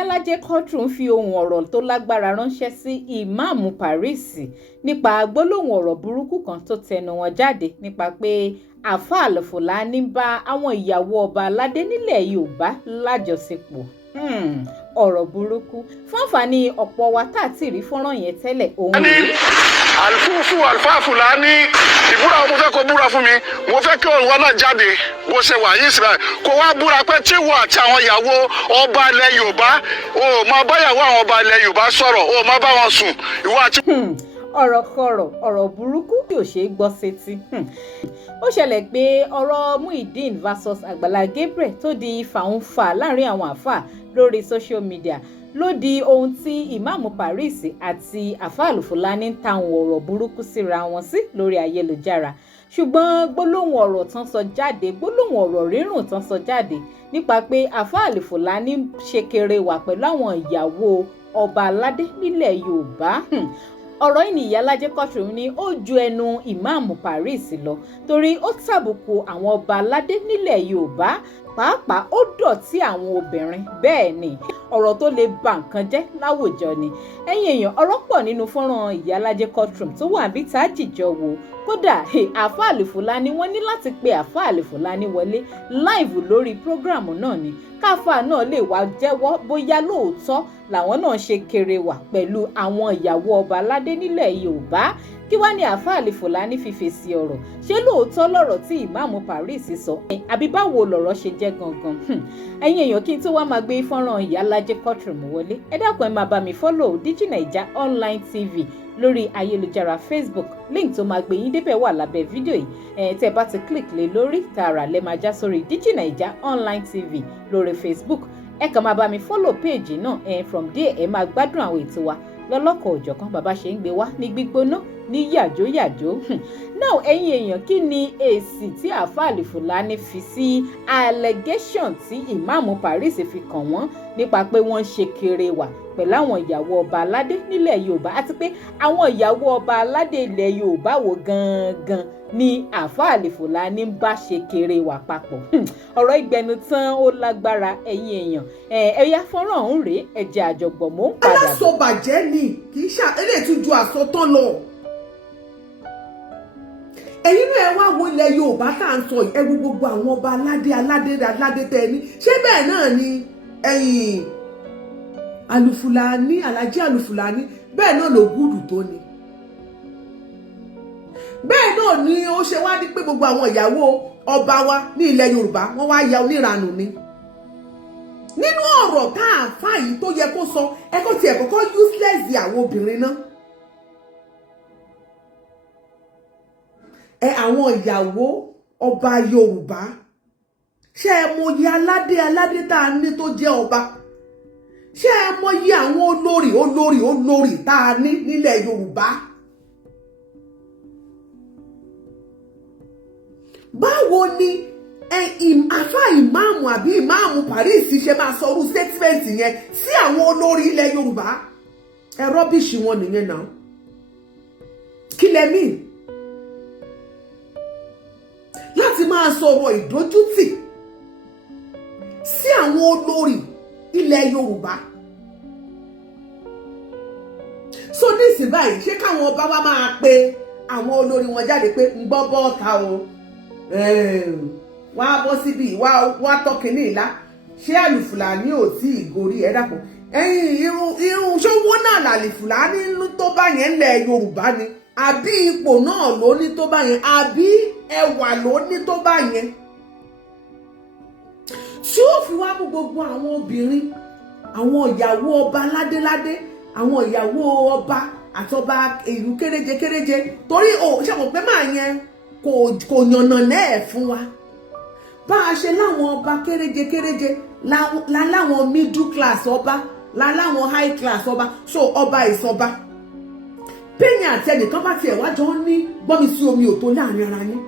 Iyalaje Quadri fi ohun ọ̀rọ̀ tó lágbára ránṣẹ́ sí ìmáàmù Paris nípa gbólóhùn ọ̀rọ̀ burúkú kan tó tẹnu wọn jáde nípa pé àáfàá Al-Fulani ń bá àwọn ìyàwó ọba aládé nílẹ̀ Yorùbá lájọṣepọ̀. Ọ̀rọ̀ burúkú fún àǹfààní ọ̀pọ̀ wa tá àti rí fọ́nrán yẹn tẹ́lẹ̀ òun rèé. Àlùfáà Fúlàní ìbúra mo fẹ́ kó búra fún mi mo fẹ́ kí òun wá náà jáde bó ṣe wà yìí síbẹ̀ kó wá búra pé tí wọ́n àti àwọn ìyàwó ọba ilẹ̀ Yorùbá o máa báyàwó àwọn ọba ilẹ̀ Yorùbá sọ̀rọ̀ o máa bá wọn sùn ìwọ àti. Ọ̀rọ̀ kọ̀rọ̀ ọ̀rọ̀ burúkú tí ò ṣeé gbọ́ sétí. Ó ṣẹlẹ̀ pé ọ̀rọ̀ Muyideen versus Àgbàlá Gabriel tó di fàǹfà láàrin àwọn àáfàá lórí social media ló di ohun tí ìmáàmù Paris àti àáfàá Al-Fulani ń ta àwọn ọ̀rọ̀ burúkú síra wọn sí lórí ayélujára. Ṣùgbọ́n gbólóhùn ọ̀rọ̀ tán sọ jáde gbólóhùn ọ̀rọ̀ rírùn tán sọ jáde nípa pé àáfàá Al-Fulani ṣe kéré wà pẹ̀lú àwọn ìyàwó ọba aládé nílẹ̀ Yorùbá. Ọ̀rọ̀ yìí ni Iyalaje Quadri ní ó ju ẹnu ìmáàmù Paris lọ torí ó tàbùkù àwọn ọba aládé nílẹ̀ Yorùbá pàápàá ó dọ̀tí àwọn obìnrin bẹ́ẹ̀ ni ọ̀rọ̀ tó lè ba nǹkan jẹ́ láwùjọ ni. Ẹ̀yin èèyàn ọ̀rọ̀ pọ̀ nínú fọ́nrán Iyalaje Quadri tó wà bí tá jìjọ wò kódà àáfàá Al-Fulani wọ́n ní láti pe àáfàá Al-Fulani wọlé láìvù lórí prógráàmù náà ni káfà náà lè wá jẹ́wọ́ bóyá lóòótọ́ làwọn náà ṣe kéré wà pẹ̀lú àwọn ìyàwó ọba aládé nílẹ̀ Yorùbá. Kí wá ní àáfàá Al-Fulani fi fèsì ọ̀rọ̀ ṣé lóòótọ́ lọ̀rọ̀ tí ìmáàmù Paris sọ àbí báwo lọ̀rọ̀ ṣe jẹ́ gangan. Ẹ̀yin èèyàn kí n tó wá máa gbé fọ́nrán Iyalaje Quadri mú wọlé ẹ dákun ẹ máa bá mi follow DigiNaija Online TV lórí ayélujára Facebook link tó máa gbé yín débẹ̀ wà lábẹ́ fídíò yìí tẹ́ bá ti click lé lórí tààrà lẹ́ máa já sórí DigiNaija Online TV lórí Facebook ẹ kàn máa bá mi follow page náà from there ẹ máa gbádùn àwọn ètò wa lọ́lọ́kọ̀ òjọ̀kan bàbá ṣe ń gbé wá ní gbígbóná ní yàjóyàjó. Now ẹ̀yin èèyàn kí ni èsì tí àáfàá Al-Fulani fi sí allegation tí ìmáàmù Paris fi kàn wọ́n nípa pé wọ́n ń ṣe kéré wà pẹ̀lú àwọn ìyàwó ọba aládé nílẹ̀ Yorùbá àti pé àwọn ìyàwó ọba aládé ilẹ̀ Yorùbá wo gangan ni àáfàá Al-Fulani ń bá ṣe kéré wà papọ̀. Ọ̀rọ̀ ìgbẹ̀nu tán ó lágbára ẹ̀yin èèyàn ẹ̀yà fọ́nrán ọ̀hún rèé ẹ̀jẹ̀ àjọgbọ̀n mò ń padà. Alásọ̀bàjẹ́ ni kì í ṣe eléyìí tún ju àsọtán lọ. Ẹ̀yin náà ẹ wá wo ilẹ̀ Yorùbá tá à ń sọ ẹ wo gbogbo àwọn ọba aládé tẹ ní ṣé bẹ́ẹ̀ náà ni ẹ̀yin Al-Fulani Alhaji Al-Fulani bẹ́ẹ̀ náà ló gúdù tó ni. Bẹ́ẹ̀ náà ni ó ṣe wá ní pé gbogbo àwọn ìyàwó ọba wa ní ilẹ̀ Yorùbá wọ́n wá ya oníranù ni. Nínú ọ̀rọ̀ tá à ń fà yìí tó yẹ kó sọ ẹ kó tiẹ̀ kọ́kọ́ useless àwọn obìnrin náà. Àwọn ìyàwó ọba Yorùbá ṣé ẹ mọyì aládé tá a ní tó jẹ́ ọba ṣé ẹ mọyì àwọn olórí tá a ní nílẹ̀ Yorùbá. Báwo ni àfáà ìmáàmù àbí ìmáàmù Paris ṣe máa sọ irú statement yẹn sí àwọn olórí ilẹ̀ Yorùbá? Ẹ rọ́bìṣì wọn nìyẹn náà. Kí lẹ mean? Láti máa sọ̀rọ̀ ìdójútì sí àwọn olórí ilẹ̀ Yorùbá. So nísìnyí báyìí ṣé káwọn ọba wa máa pe àwọn olórí wọn jáde pé ń gbọ́ bọ́ọ̀ta o wá bọ́ síbi wá tọkìnní ìlà ṣé Al-Fulani ò tí ì gorí ẹ dàpọ̀ irun ṣówó náà Al-Fulani tó bá yẹn ńlẹ̀ Yorùbá ni àbí ipò náà ló ní tó bá yẹn àbí ẹwà ló ní tó bá yẹn tí ó fi wá mú gbogbo àwọn obìnrin àwọn ìyàwó ọba ládéládé àwọn ìyàwó ọba àtọba ìlú kéréje torí ṣe mọ̀ pé máa yẹn kò yànnà náà fún wa bá a ṣe láwọn ọba kéréje láwọn middle class ọba láwọn high class ọba so ọba ìsọba pẹ́yìn àtẹnìkan bá tiẹ̀ wájọ ní gbọ́mi sí omi ò tó láàrin ara yín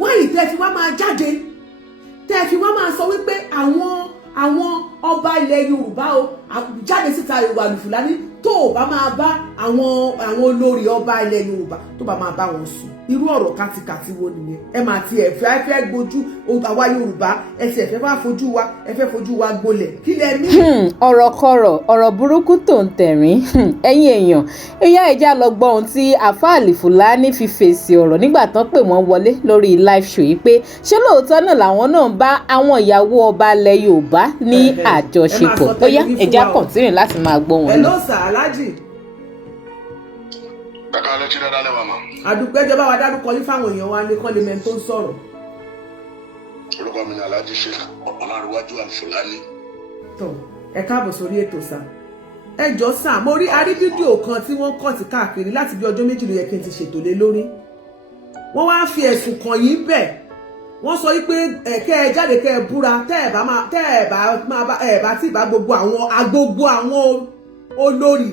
wáyé tẹ́ fi wá máa jáde tẹ́ fi wá máa sọ wípé àwọn ọba ilẹ̀ Yorùbá o jáde síta ìwà Fúlàní tó o bá máa bá àwọn olórí ọba ilẹ̀ Yorùbá tó bá máa bá wọn sùn irú ọ̀rọ̀ kàtìkàtì wo nìyẹn ẹ máa ti ẹ̀fẹ́ gbójú àwa Yorùbá ẹsẹ̀ ẹ̀fẹ́ bá fojú wa ẹ̀fẹ́ fojú wa gbolẹ̀ kí lẹ mí. ọ̀rọ̀ kọ̀rọ̀ ọ̀rọ̀ burúkú tó ń tẹ̀rín ẹ̀yin èèyàn ìyá ẹja lọ gbọ́ ohun tí àfáà Fúlàní fi fèsì ọ̀rọ̀ nígbà tán pè wọ́n wọlé lórí live show yìí pé ṣé lóòótọ́ náà làwọn náà ń bá àwọn ìyàwó ọba ilẹ̀ Yorùbá ní àjọṣepọ̀ bóyá ẹja kọ̀ntínú láti máa gbọ́ wọn. hello sir Alhaji. Kàkà ló ti dáadáa lẹ́wà máa. àdùpẹ́ ìjọba wa dárúkọ yín fáwọn èèyàn wa ní kọ́lẹ́mẹ̀ tó ń sọ̀rọ̀. Orúkọ mi ni Alhaji Sheikh Ọlárẹ̀wájú Al-Fulani. tó ẹ káàbọ̀ sórí ètò sá ẹ jọ sá mo rí arí fídíò kan tí wọ́n kọ̀ sí káàkiri láti bí ọjọ́ méjì ló yẹ kí n ti ṣètò lé lórí wọ́n wá fi ẹ̀sùn kàn yín bẹ̀ wọ́n sọ wípé ẹ̀kẹ́ ẹ jáde kẹ́ ẹ búra tẹ́ ẹ bá tí ì bá gbogbo àwọn olórí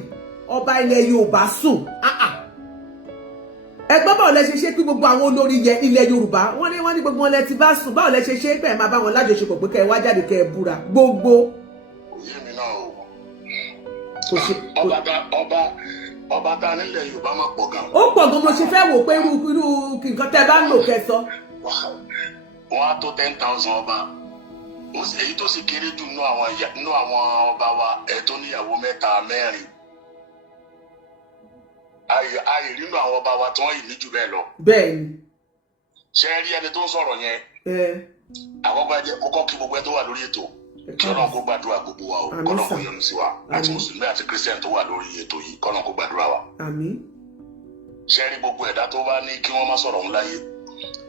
ọba ilẹ̀ Yorùbá sùn ẹgbọ́n báwo lẹ ṣe ṣe pé gbogbo àwọn olórí ilẹ̀ Yorùbá wọ́n ní gbogbo wọn lẹ ti bá sùn báwo lẹ ṣe ṣe pé ẹ máa bá wọn lájọṣepọ̀ pé kẹ́ ẹ wá jáde kẹ́ ẹ búra gbogbo. Òye mi náà o ọba ta nílẹ̀ Yorùbá máa pọ̀ gan. ó pọ̀ gan mo ṣe fẹ́ wò pé irú nǹkan tẹ́ bá ń lò kẹ́ sọ. wọ́n á tó 10,000 ọba èyí tó sì kéré jù nínú àwọn ọba wa ẹ̀ tó níyàwó 3 4 ayè nínú àwọn ọba wa tí wọ́n yìí ní jù bẹ́ẹ̀ lọ. bẹ́ẹ̀ni. ṣé ẹ rí ẹni tó ń sọ̀rọ̀ yẹn. àkọ́kọ́ ẹjẹ́ kọ́kọ́ kí gbogbo ẹ tó wà lórí ètò kí Ọlọ́run kó gbàdúrà gbogbo wa o kọ́lọ́run kó yọ́nú sí wa àti mùsùlùmí àti kírísítẹ́nì tó wà lórí ètò yìí kọ́lọ́run kó gbàdúrà wa. àmín. ṣé ẹ rí gbogbo ẹ̀dá tó bá ní kí wọ́n má sọ̀rọ̀ òun láyé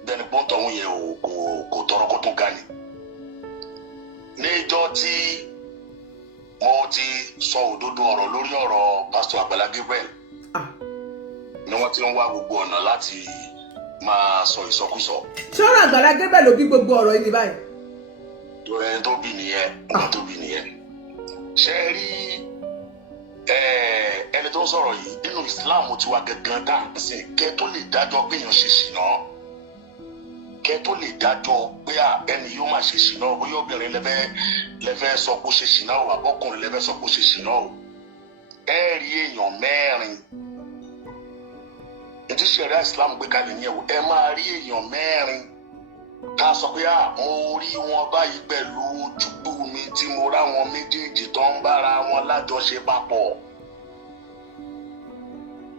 bẹ́ẹ̀ ni pọ́ńtọ̀ òun yẹn kò tọrọ kó tún ga ni. níjọ́ tí mo ti sọ òdodo ọ̀rọ̀ lórí ọ̀rọ̀ pásítọ̀ Àgbàlá Gabriel ni wọ́n ti ń wá gbogbo ọ̀nà láti máa sọ ìsọkúsọ. ṣé ọ̀rọ̀ Àgbàlá Gabriel ló bí gbogbo ọ̀rọ̀ yìí ní báyìí. ẹni tó bí nìyẹn ọmọ tó bí nìyẹn. ṣé ẹ rí ẹni tó ń sọ̀rọ̀ yìí nínú Islam ti wá gangan dáhùn kẹ́ tó lè dájọ́ pé èèyàn ṣe ṣìnà kẹ́ tó lè dájọ́ pé ẹni yóò máa ṣe ṣìnà bóyá obìnrin lẹ́fẹ́ sọ pé ó ṣe ṣìnà o àbọ́kùnrin lẹ́fẹ́ sọ pé ó ṣe ṣìnà o ẹ rí èèyàn 4 ètò ìṣẹ̀rẹ́ Islam gbé kalẹ̀ yẹn o ẹ máa rí èèyàn 4 ká sọ pé mo rí wọn báyìí pẹ̀lú ojúgbù mi tí mo rá wọn méjèèjì tó ń bára wọn lájọṣe papọ̀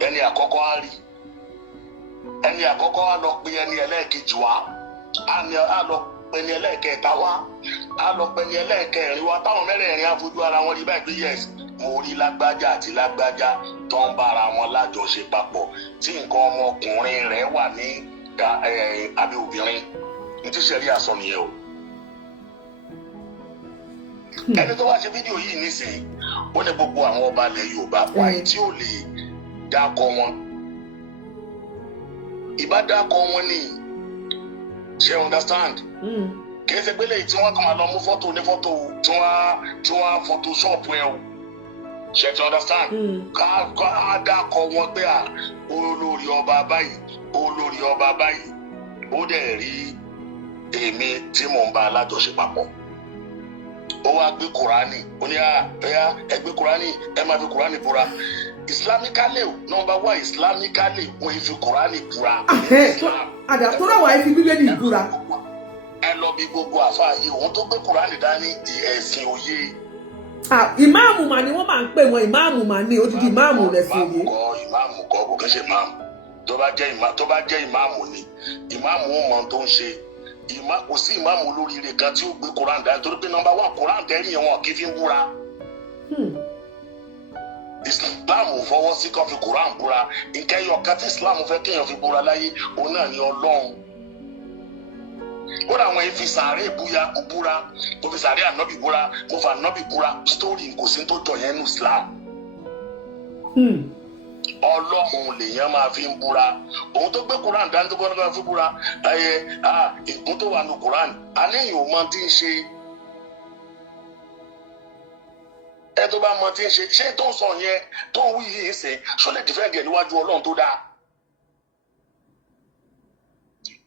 ẹni àkọ́kọ́ á rí ẹni àkọ́kọ́ á lọ pe ẹni ẹlẹ́ẹ̀kejì wá á lọ pe ẹni ẹlẹ́ẹ̀kẹta wá á lọ pe ẹni ẹlẹ́ẹ̀kẹrin wá táwọn 4 á fojú ara wọn rí báyìí pé yes mo rí lágbájá àti lágbájá tó ń bára wọn lájọṣe papọ̀ tí nǹkan ọmọkùnrin rẹ̀ wà ní abẹ́ obìnrin ní tí sẹ́rí àsọ nìyẹn o. ẹni tó wá ṣe fídíò yìí nísìnyí ó ní gbogbo àwọn ọba ilẹ̀ Yorùbá wáyé tí ò lè dákọ wọn ìbá dákọ wọn ni ṣe understand. kìí ṣe pélé tí wọ́n kàn máa lọ mú fọ́tò ní fọ́tò tí wọ́n photoshop ẹ o ṣe ti understand. ká dákọ wọn pé olórí ọba báyìí ó dẹ̀ rí èmi tí mò ń bá alájọṣe papọ̀ ó wá gbé Kùránì ó ní ẹ gbé Kùránì ẹ máa fi Kùránì búra islamically number 1 islamically wọ́n fi Kùránì búra. tó náà wà á fi Bíbélì búra. ẹ lọ bí gbogbo àfáà yìí òun tó gbé Kùránì dání ẹ̀sìn òye. ìmáàmù mà ni wọ́n máa ń pè wọ́n ìmáàmù mà ní odidi ìmáàmù rẹ̀ sí òye. ìmáàmù kọ́ kò kí ń ṣe ìmáàmù tó bá jẹ́ ìmáàmù ni ìmáàmù ó mọ tó ń ṣe kò sí ìmáàmù olóríire kan tí ó gbé Quran dání torí pé number 1 Quran tẹ́rì yẹn wọn kì í fi ń búra. Islam ò fọwọ́ sí kan fi Quran búra nkẹ́yọ̀ kan tí Islam fẹ́ kéèyàn fi búra láyé òun náà ni Ọlọ́run. ó dà wọ́n fi sàárè búra mo fi sàárè ànábì búra mo fa ànábì búra sítórì kò sí tó jọ yẹn ní Islam. Ọlọ́run lèèyàn máa fi ń búra òun tó gbé Quran dání tó gbọ́dọ̀ máa fi búra ìkún tó wà ní Quran aléyìn ò mọ tí ń ṣe ẹ tó bá mọ tí ń ṣe ṣé tó ń sọ yẹn tó ń wí yìí ṣe ṣó lè dìfẹ́ǹdì níwájú Ọlọ́run tó dáa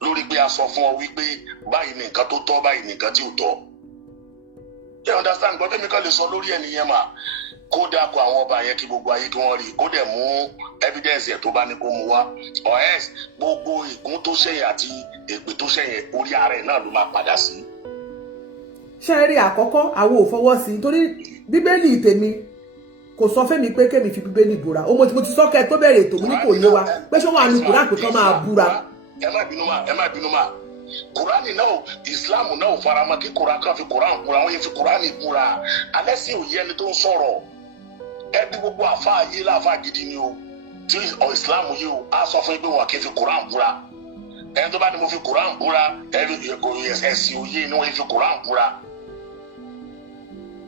lórí pé a sọ fún ọ wípé báyìí ní nǹkan tó tọ́ báyìí ní nǹkan tí ò tọ́ you understand gbọ́dọ̀ mi kàn lè sọ lórí ẹnìyẹn mà kó dáko àwọn ọba yẹn kí gbogbo ayé kí wọ́n rí kó dẹ̀ mú evidence ẹ̀ tó bá ní kó mu wá or else gbogbo ìgún tó ṣẹ̀yìn àti èpè tó ṣẹ̀yìn orí ara ẹ̀ náà ló máa padà sí. ṣé ẹ rí àkọ́kọ́ àwọn ò fọwọ́ sí i torí bíbélì tèmi kò sọ fẹ́mi pé kémi fi bíbélì búra ó mo ti sọ kẹ́ tó bẹ̀rẹ̀ ètò mi ní kò yé wa pé ṣé wọ́n á ní kúrán pé kán máa búra. ẹ má bínú mà kùránì náà ìsìláàmù náà faramọ́ kí kùrán kan fi kùrán búra wọ́n yẹ fi kùránì búra alẹ́ sí òye ẹni tó ń sọ̀rọ̀ ẹbí gbogbo àfa ayé láfa gidi ni o tí ìsìláàmù yìí o á sọ fún yín pé wọn kì í fi kùrán búra ẹni tó bá ní mo fi kùrán búra ẹ̀sìn òye ni wọ́n yẹ fi kùrán búra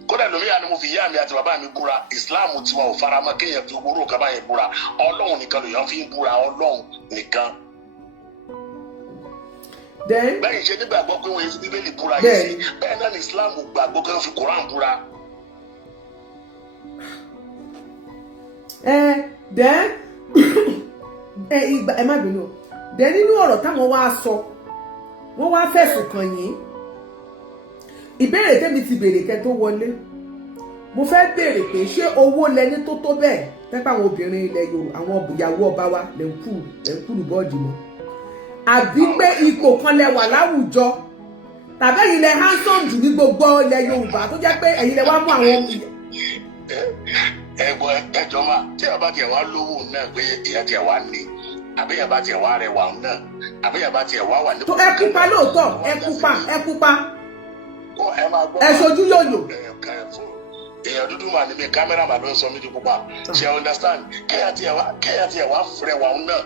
kódà lómi àni mo fi ìyá mi àti bàbá mi búra ìsìláàmù tiwọn ò faramọ́ kéèyàn fi owó rò kaba yẹn búra ọlọ́run nìkan lèèyàn fi ń búra ọlọ́run nìkan. bẹ́ẹ̀ ṣe nígbàgbọ́ pé wọ́n yẹ fi bíbélì búra yìí sí bẹ́ẹ̀ náà ní ìsìláàmù gbàgbọ́ pé wọ́n fi kùrán búra. ẹ má bínú dẹ nínú ọ̀rọ̀ táwọn wá sọ wọ́n wá fẹ̀sùn kàn yín ìbéèrè tẹ́mi ti béèrè kẹ́ tó wọlé mo fẹ́ béèrè pé ṣé owó lẹni tó tó bẹ́ẹ̀ tẹ́pẹ́ àwọn obìnrin ilẹ̀ Yorùbá àwọn ìyàwó ọba wa lè ń kúrú bọ́ọ̀dì mọ́ àbí pé ipò kan lẹ wà láwùjọ tàbí ẹ̀yin lẹ handsome jù ní gbogbo ilẹ̀ Yorùbá tó jẹ́ pé ẹ̀yin lẹ wá mú àwọn ẹjọ́ máa tí a bá tiẹ̀ wá lówó náà pé ìyá tiẹ̀ wá ní àbí ìyá bá tiẹ̀ wá rẹwà náà àbí ìyá bá tiẹ̀ wá wà ní. tó ẹ pupa lóòótọ́ ẹ pupa ẹ ṣojú yòyò. èèyàn dúdú mà ní mi kámẹ́rà mà ló ń sọ mí di pupa ṣe understand kẹ́yà tiẹ̀ wá rẹwà náà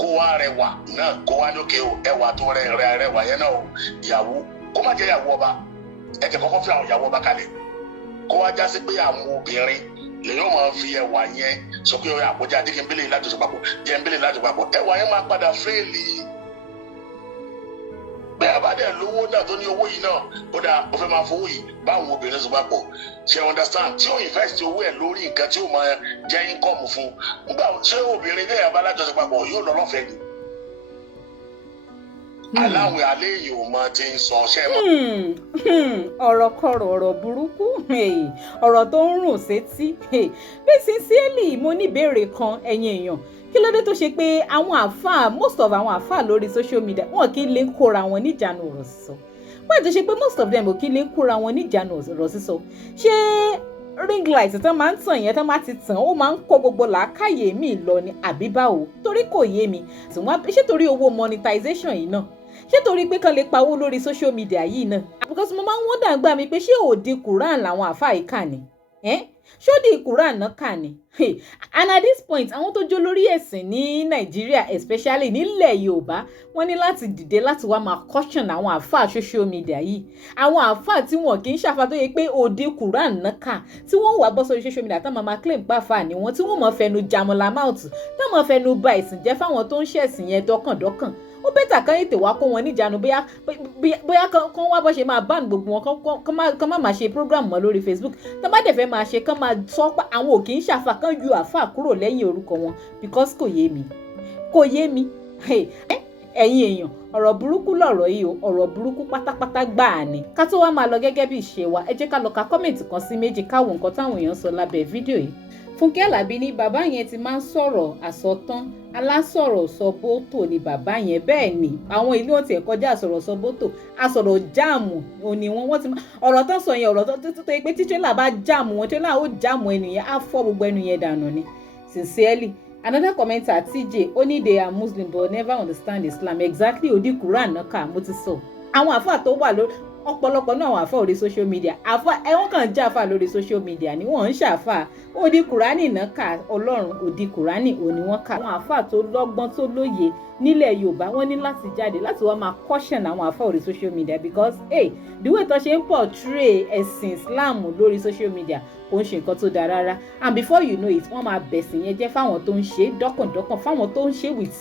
kó wá rẹwà náà kó wá lókè ẹwà tó rẹwà yẹn náà ìyàwó kó má jẹ́ ìyàwó ọba ẹ tẹ̀ kọ́kọ́ fi àwọn ìyàwó ọba kalẹ̀ kó wá já sí pé àwọn obìnrin lèyìn máa fi ẹwà yẹn sọ pé ọyọ àpòjá adéke nbélé lájọsọ papọ̀ jẹ nbélé lájọsọ papọ̀ ẹwà yẹn máa padà fẹ́ẹ̀lì bẹ́ẹ̀ bá dẹ̀ lówó náà tó ní owó yìí náà ó dáa ó fẹ́ máa fowó yìí báwọn obìnrin sọ papọ̀ ṣe understand tí ó invest owó ẹ̀ lórí nǹkan tí ó máa jẹ́ income fún nígbà ṣé obìnrin lẹ́yìn bá lájọsọ papọ̀ yóò lọ lọ́fẹ̀ẹ́ ni aláwẹ̀ alẹ́ yìí ò mọ ti ń sọ ṣẹ́ mọ́. ọ̀rọ̀ kọ̀rọ̀ ọ̀rọ̀ burúkú ọ̀rọ̀ tó ń rùn sétí bí sincerely mo ní ìbéèrè kan ẹ̀yin èèyàn kí ló dé tó ṣe pé àwọn àáfàá most of àwọn àáfàá lórí social media wọn kì í lè kóra wọn níjànú ọ̀rọ̀ sísọ wọ́n ti ṣe pé most of them ò kì í lè kóra wọn níjànú ọ̀rọ̀ sísọ ṣé ring light tán máa ń tàn yẹn tán máa ti tàn ó máa ń kó gbogbo làákàyè mi lọ ni àbí báwo torí kò yé mi ṣé torí owó monetization yìí náà ṣé torí pé kan lè pawó lórí social media yìí náà because mo máa ń wọ́n dàgbà mi pé ṣé òdi Quran làwọn àfáà yìí kà ní ṣó di Quran náà kà ní and at this point àwọn tó jó lórí ẹ̀sìn ní Nàìjíríà especially nílẹ̀ Yorùbá wọ́n ní láti dìde láti wá máa caution àwọn àfáà social media yìí àwọn àfáà tí wọn kì í ṣàfà tó yẹ pé òdi Quran náà kà tí wọ́n wà bọ́ sórí social media tán máa claim pàfà ni wọ́n tí wọ́n máa fẹnu jamọ́lá mouth tán máa fẹnu ba ìsìn jẹ́ fáwọn tó ń ṣẹ̀sìn yẹn dọ́kàndọ́kàn ó bẹ́tà kan ètè wá kó wọn níjànú bóyá kan wá bọ́ ṣe máa ban gbogbo wọn kan má máa ṣe program mọ́ lórí Facebook tó bá dẹ̀ fẹ́ máa ṣe kán máa sọ pé àwọn ò kì í ṣàfà kan ju àfà kúrò lẹ́yìn orúkọ wọn because kò yé mi ẹ̀yin èèyàn ọ̀rọ̀ burúkú lọ̀rọ̀ yìí o ọ̀rọ̀ burúkú pátápátá gbáà ni ká tó wá máa lọ gẹ́gẹ́ bí ìṣe wa ẹ jẹ́ ká lọ ka kọ́mẹ̀ntì kan sí méjì káwọn nǹkan táwọn èèyàn sọ lábẹ́ fídíò yìí Fúnkẹ́ Àlàbí ní bàbá yẹn ti máa ń sọ̀rọ̀ àsọtán alásọ̀rọ̀ sọ́bótò ni bàbá yẹn bẹ́ẹ̀ ni àwọn ilé wọn tiẹ̀ kọjá àsọ̀rọ̀ sọ́bótò àsọ̀rọ̀ jáàmù òní wọn ti ọ̀rọ̀ tó sọ yẹn ọ̀rọ̀ tó pé tí tírélà bá jáàmù wọn tírélà ó jáàmù ẹnìyẹn á fọ́ gbogbo ẹnu yẹn dànù ni sincerely. Another commenter TJ only they are Muslim but never understand Islam exactly odi Quran náà kà mo ti sọ àwọn àfáà tó wà lórí ọ̀pọ̀lọpọ̀ náà àwọn àfáà orí social media ẹwọn kàn já àfáà lórí social media ni wọ́n ń ṣàfáà odi Kùránì náà kà Ọlọ́run odi Kùránì òní wọ́n kà àwọn àfáà tó lọ́gbọ́n tó lóye nílẹ̀ Yorùbá wọ́n ní láti jáde láti wá máa caution àwọn àfáà orí social media because the way tó ṣe ń portray ẹ̀sìn Islam lórí social media kò ń ṣe nǹkan tó dáa rárá and before you know it wọ́n máa bẹ̀sìn yẹn jẹ́ fáwọn tó ń ṣe dọ́kàndọ́kàn fáwọn tó ń ṣe with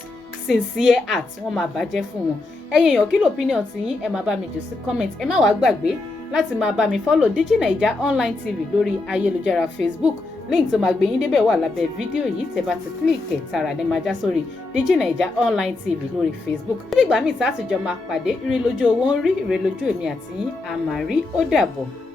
sincere heart wọ́n máa bàjẹ́ fún wọn. ẹ̀yin èèyàn kí ló opinion ti yín ẹ máa bá mi jù sí comment ẹ má wàá gbàgbé láti máa bá mi follow DigiNaija online TV lórí ayélujára Facebook link tó máa gbé yín débẹ̀ wà lábẹ́ fídíò yìí tẹ́ bá ti click ẹ̀ tààrà ní máa já sórí DigiNaija online TV lórí Facebook. nígbà míì tá a ti jọ máa pàdé ire lójú owó ń rí ire lójú èmi àti yín àmàrí ó dàbọ̀.